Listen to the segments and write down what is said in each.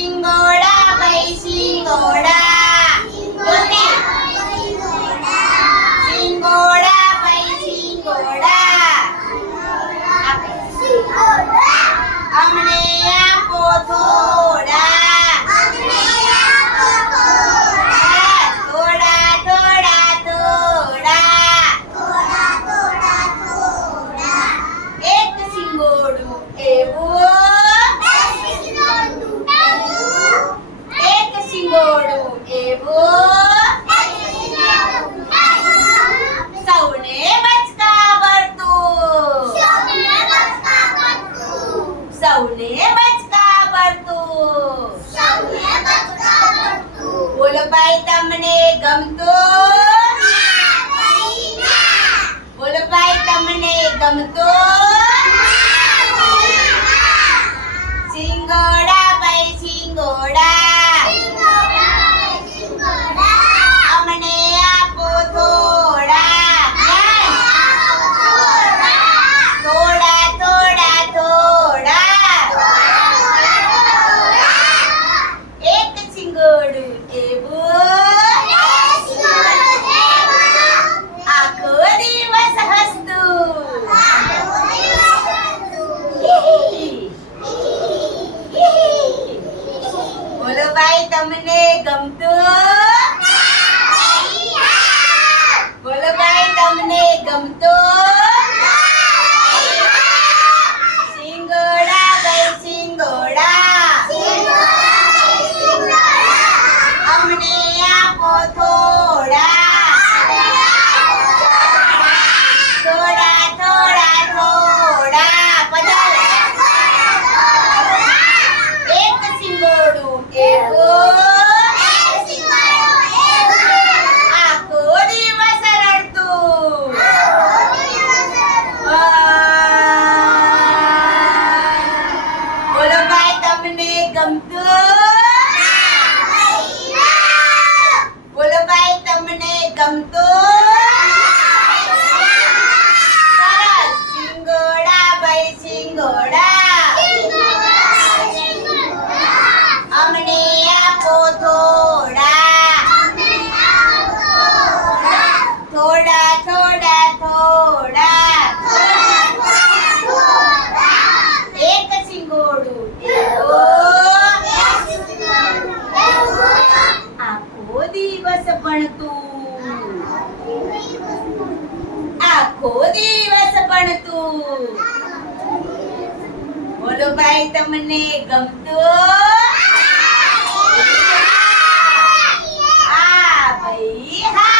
singoda, bai singoda. ભાઈ તમને ગમતું બોલો ભાઈ તમને ગમતું તમને ગમતું तू आखो दिवस पण तू बोलो बाई तमने गमतो आ बाई हा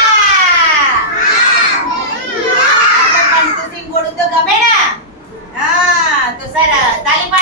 तं तु सिंगो तो गमे ना तो सर ताली